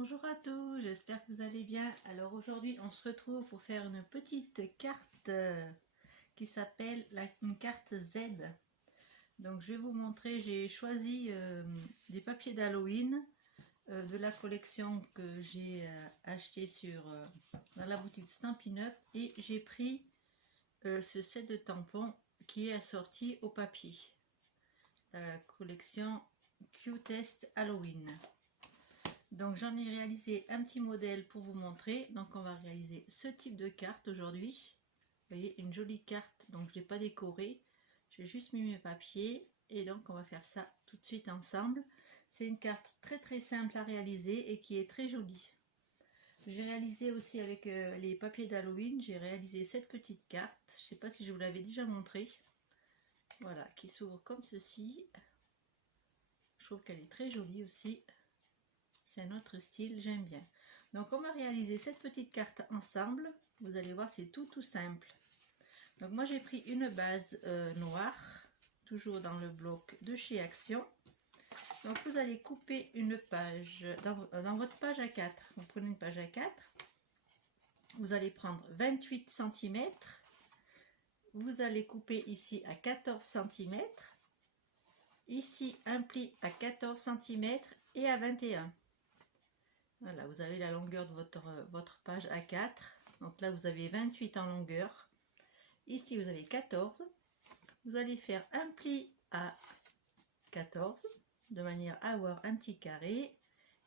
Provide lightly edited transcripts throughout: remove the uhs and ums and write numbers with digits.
Bonjour à tous, j'espère que vous allez bien. Alors aujourd'hui on se retrouve pour faire une petite carte qui s'appelle une carte Z. Donc je vais vous montrer, j'ai choisi des papiers d'Halloween de la collection que j'ai acheté dans la boutique Stampin' Up, et j'ai pris ce set de tampons qui est assorti au papier. La collection Cutest Halloween. Donc j'en ai réalisé un petit modèle pour vous montrer. Donc on va réaliser ce type de carte aujourd'hui. Vous voyez, une jolie carte, donc je l'ai pas décorée. J'ai juste mis mes papiers et donc on va faire ça tout de suite ensemble. C'est une carte très simple à réaliser et qui est très jolie. J'ai réalisé aussi avec les papiers d'Halloween, j'ai réalisé cette petite carte. Je sais pas si je vous l'avais déjà montré. Voilà, qui s'ouvre comme ceci. Je trouve qu'elle est très jolie aussi. C'est un autre style, j'aime bien. Donc on va réaliser cette petite carte ensemble. Vous allez voir, c'est tout simple. Donc moi j'ai pris une base noire, toujours dans le bloc de chez Action. Donc vous allez couper une page, dans votre page A4, vous prenez une page A4, vous allez prendre 28 cm, vous allez couper ici à 14 cm, ici un pli à 14 cm et à 21. Voilà, vous avez la longueur de votre page A4. Donc là, vous avez 28 en longueur. Ici, vous avez 14. Vous allez faire un pli à 14, de manière à avoir un petit carré.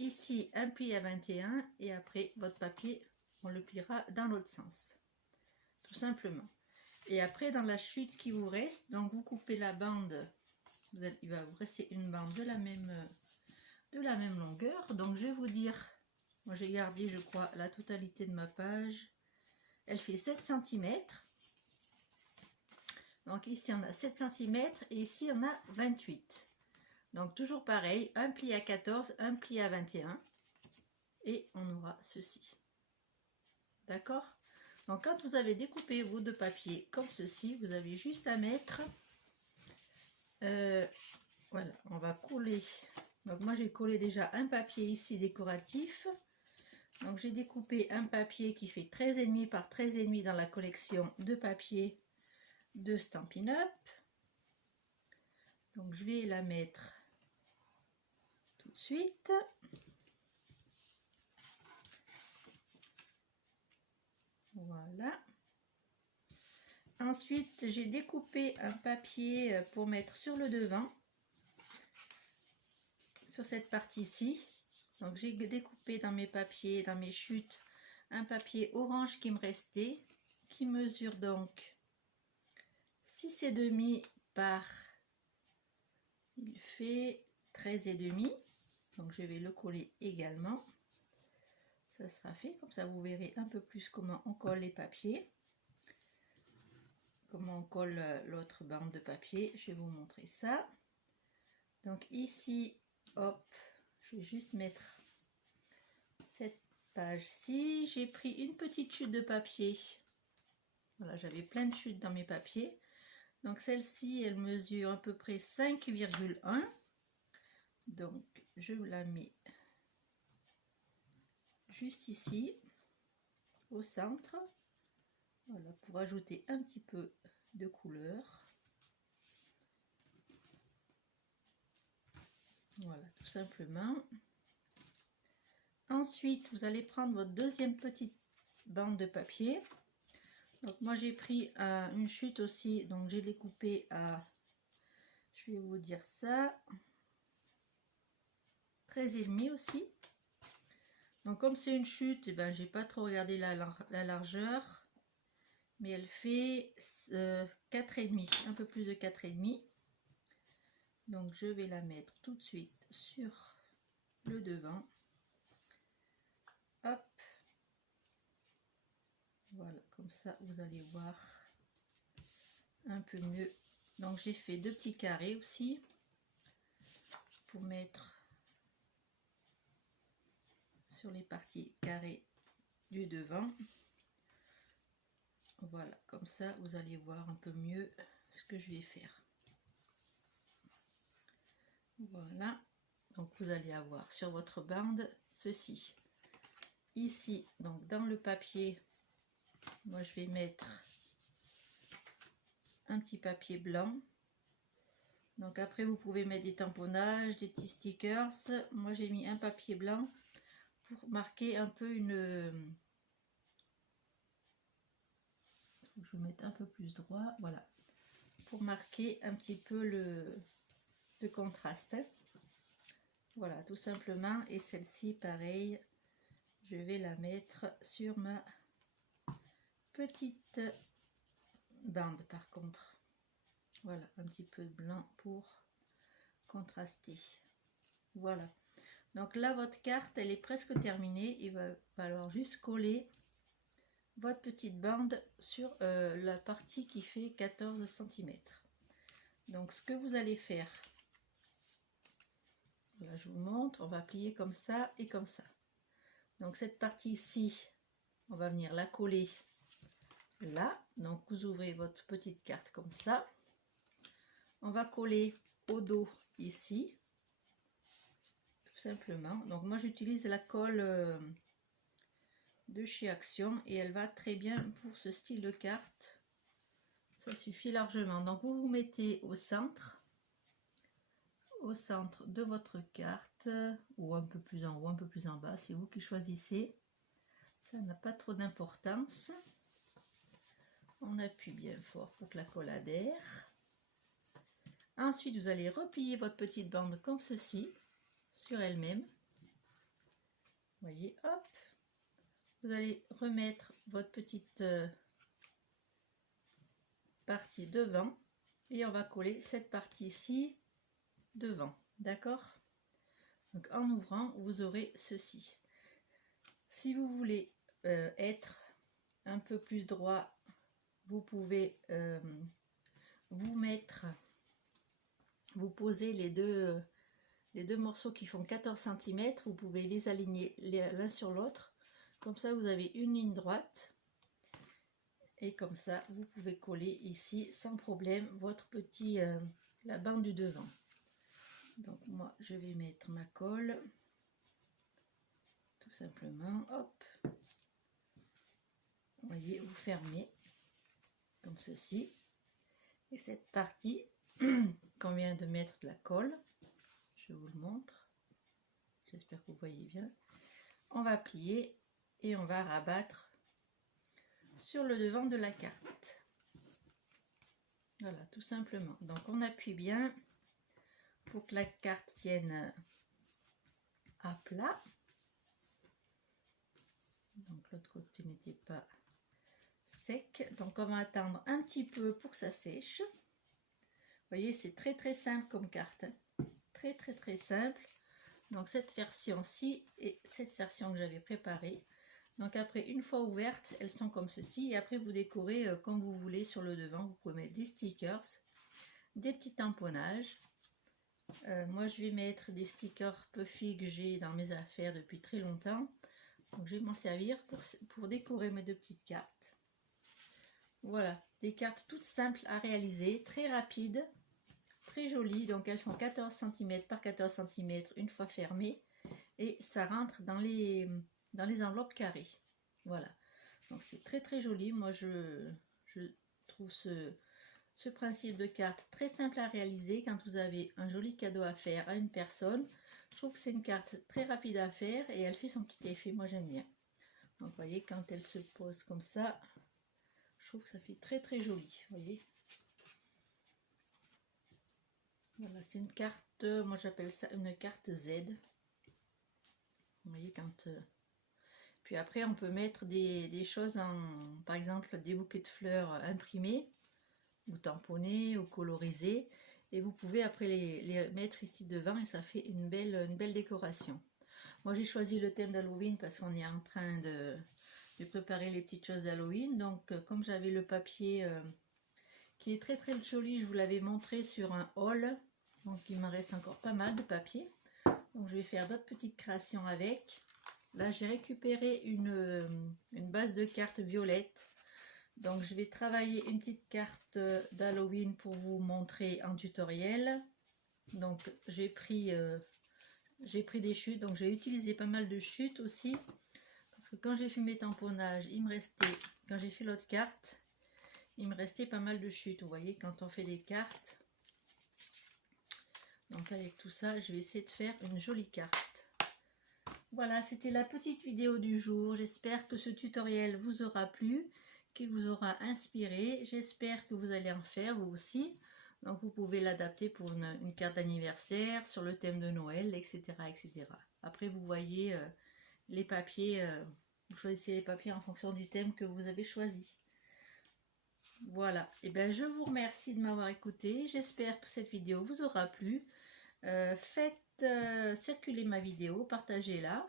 Ici, un pli à 21. Et après, votre papier, on le pliera dans l'autre sens. Tout simplement. Et après, dans la chute qui vous reste, donc vous coupez la bande. Il va vous rester une bande de la même longueur. Donc, je vais vous dire... Moi j'ai gardé, je crois, la totalité de ma page. Elle fait 7 cm. Donc ici on a 7 cm et ici on a 28. Donc toujours pareil, un pli à 14, un pli à 21. Et on aura ceci. D'accord? Donc quand vous avez découpé vos deux papiers comme ceci, vous avez juste à mettre... voilà, on va coller. Donc moi j'ai collé déjà un papier ici décoratif. Donc j'ai découpé un papier qui fait 13,5 par 13,5 dans la collection de papier de Stampin' Up. Donc je vais la mettre tout de suite. Voilà. Ensuite j'ai découpé un papier pour mettre sur le devant, sur cette partie-ci. Donc j'ai découpé dans mes papiers, dans mes chutes, un papier orange qui me restait, qui mesure donc 6,5 par... Il fait 13,5. Donc je vais le coller également. Ça sera fait, comme ça vous verrez un peu plus comment on colle les papiers. Comment on colle l'autre bande de papier. Je vais vous montrer ça. Donc ici, hop, je vais juste mettre cette page-ci. J'ai pris une petite chute de papier. Voilà, j'avais plein de chutes dans mes papiers. Donc celle-ci, elle mesure à peu près 5,1. Donc je la mets juste ici, au centre. Voilà, pour ajouter un petit peu de couleur. Voilà, tout simplement. Ensuite, vous allez prendre votre deuxième petite bande de papier. Donc moi j'ai pris une chute aussi, donc j'ai découpé à, je vais vous dire ça, 13,5 aussi. Donc comme c'est une chute, eh ben, j'ai pas trop regardé la largeur, mais elle fait 4,5, un peu plus de 4,5. Donc je vais la mettre tout de suite sur le devant. Hop. Voilà, comme ça vous allez voir un peu mieux. Donc j'ai fait deux petits carrés aussi pour mettre sur les parties carrées du devant. Voilà, comme ça vous allez voir un peu mieux ce que je vais faire. Voilà, Donc vous allez avoir sur votre bande ceci. Ici, donc dans le papier, moi je vais mettre un petit papier blanc. Donc après vous pouvez mettre des tamponnages, des petits stickers. Moi j'ai mis un papier blanc pour marquer un peu une... Je vais mettre un peu plus droit, voilà. Pour marquer un petit peu le contraste. Voilà, tout simplement. Et celle-ci, pareil, je vais la mettre sur ma petite bande par contre. Voilà, un petit peu de blanc pour contraster. Voilà. Donc là, votre carte, elle est presque terminée. Il va falloir juste coller votre petite bande sur la partie qui fait 14 cm. Donc ce que vous allez faire, là je vous montre, on va plier comme ça et comme ça. Donc cette partie ici, on va venir la coller là. Donc vous ouvrez votre petite carte comme ça. On va coller au dos ici, tout simplement. Donc moi j'utilise la colle de chez Action et elle va très bien pour ce style de carte. Ça suffit largement. Donc vous vous mettez au centre de votre carte, ou un peu plus en haut, un peu plus en bas, c'est vous qui choisissez. Ça n'a pas trop d'importance. On appuie bien fort pour que la colle adhère. Ensuite, vous allez replier votre petite bande comme ceci, sur elle-même. Voyez, hop. Vous allez remettre votre petite partie devant et on va coller cette partie ici devant, d'accord? Donc en ouvrant, vous aurez ceci. Si vous voulez être un peu plus droit, vous pouvez vous poser les deux morceaux qui font 14 cm, vous pouvez les aligner l'un sur l'autre, comme ça vous avez une ligne droite. Et comme ça, vous pouvez coller ici sans problème votre petit, la bande du devant. Donc moi, je vais mettre ma colle, tout simplement, hop. Vous voyez, vous fermez comme ceci. Et cette partie qu'on vient de mettre de la colle, je vous le montre. J'espère que vous voyez bien. On va plier et on va rabattre sur le devant de la carte. Voilà, tout simplement. Donc on appuie bien pour que la carte tienne à plat. Donc l'autre côté n'était pas sec. Donc on va attendre un petit peu pour que ça sèche. Vous voyez, c'est très très simple comme carte. Très très très simple. Donc cette version-ci et cette version que j'avais préparée. Donc après, une fois ouvertes, elles sont comme ceci. Et après, vous décorez comme vous voulez sur le devant. Vous pouvez mettre des stickers, des petits tamponnages. Moi, je vais mettre des stickers Puffy que j'ai dans mes affaires depuis très longtemps. Donc, je vais m'en servir pour décorer mes deux petites cartes. Voilà, des cartes toutes simples à réaliser, très rapides, très jolies. Donc, elles font 14 cm par 14 cm une fois fermées. Et ça rentre dans les enveloppes carrées. Voilà, donc c'est très très joli. Moi je trouve ce principe de carte très simple à réaliser quand vous avez un joli cadeau à faire à une personne. Je trouve que c'est une carte très rapide à faire et elle fait son petit effet. Moi j'aime bien. Donc vous voyez, quand elle se pose comme ça, je trouve que ça fait très très joli. Vous voyez, voilà, c'est une carte, moi j'appelle ça une carte Z. Vous voyez, quand puis après on peut mettre des choses par exemple des bouquets de fleurs imprimés ou tamponnés ou colorisés, et vous pouvez après les mettre ici devant et ça fait une belle décoration. Moi j'ai choisi le thème d'Halloween parce qu'on est en train de préparer les petites choses d'Halloween. Donc comme j'avais le papier qui est très très joli, je vous l'avais montré sur un haul, donc il m'en reste encore pas mal de papier. Donc je vais faire d'autres petites créations avec. Là j'ai récupéré une base de cartes violette. Donc je vais travailler une petite carte d'Halloween pour vous montrer en tutoriel. Donc j'ai pris j'ai pris des chutes, donc j'ai utilisé pas mal de chutes aussi. Parce que quand j'ai fait mes tamponnages, il me restait, quand j'ai fait l'autre carte, il me restait pas mal de chutes. Vous voyez, quand on fait des cartes. Donc avec tout ça, je vais essayer de faire une jolie carte. Voilà, c'était la petite vidéo du jour. J'espère que ce tutoriel vous aura plu, qu'il vous aura inspiré. J'espère que vous allez en faire vous aussi. Donc vous pouvez l'adapter pour une carte d'anniversaire, sur le thème de Noël, etc. etc. Après, vous voyez les papiers, vous choisissez les papiers en fonction du thème que vous avez choisi. Voilà, et bien je vous remercie de m'avoir écouté. J'espère que cette vidéo vous aura plu. Faites circuler ma vidéo, partagez-la.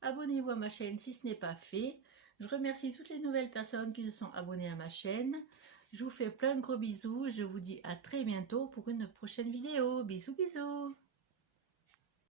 Abonnez-vous à ma chaîne si ce n'est pas fait. Je remercie toutes les nouvelles personnes qui se sont abonnées à ma chaîne. Je vous fais plein de gros bisous. Je vous dis à très bientôt pour une prochaine vidéo. Bisous bisous.